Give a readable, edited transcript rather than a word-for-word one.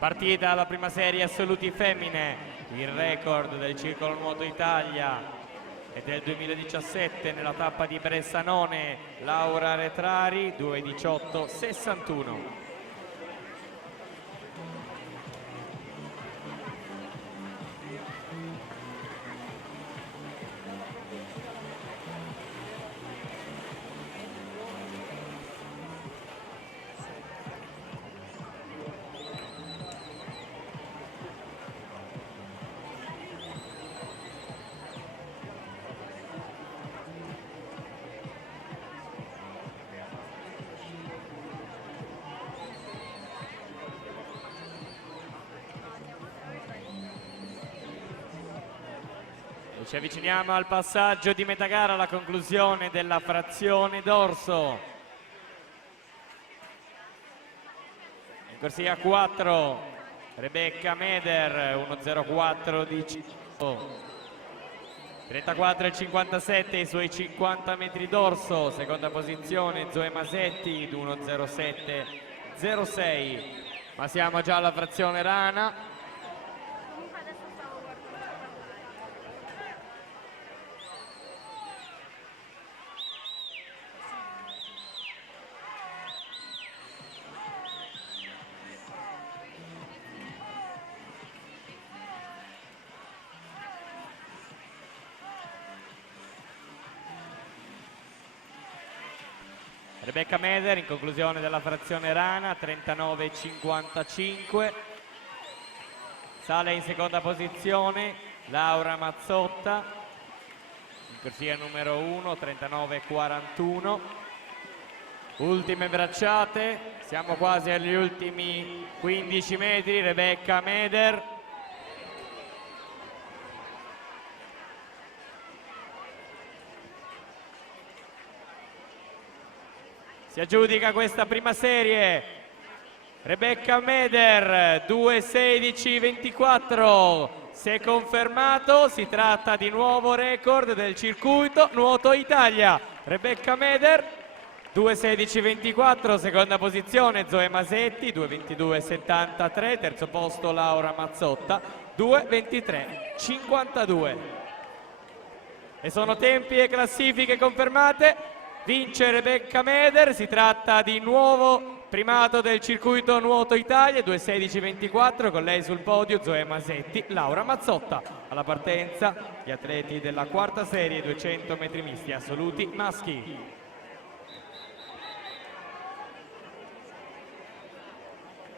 Partita alla prima serie assoluti femmine, il record del Circolo Nuoto Italia è del 2017 nella tappa di Bressanone, Laura Retrari, 2:18:61. Ci avviciniamo al passaggio di metà gara, alla conclusione della frazione dorso. In corsia 4, Rebecca Meder, 1:04:18. 34,57 i suoi 50 metri dorso. Seconda posizione Zoe Masetti, 1:07:06. Ma siamo già alla frazione rana. Rebecca Meder in conclusione della frazione rana, 39,55. Sale in seconda posizione Laura Mazzotta, in corsia numero 1, 39,41. Ultime bracciate, siamo quasi agli ultimi 15 metri, Rebecca Meder. Si aggiudica questa prima serie Rebecca Meder, 2:16:24. Se confermato si tratta di nuovo record del circuito Nuoto Italia. Rebecca Meder, 2:16:24, seconda posizione Zoe Masetti, 2:22:73, terzo posto Laura Mazzotta, 2:23:52. E sono tempi e classifiche confermate. Vince Rebecca Meder, si tratta di nuovo primato del circuito Nuoto Italia, 2:16:24, con lei sul podio Zoe Masetti, Laura Mazzotta. Alla partenza gli atleti della quarta serie 200 metri misti assoluti maschi.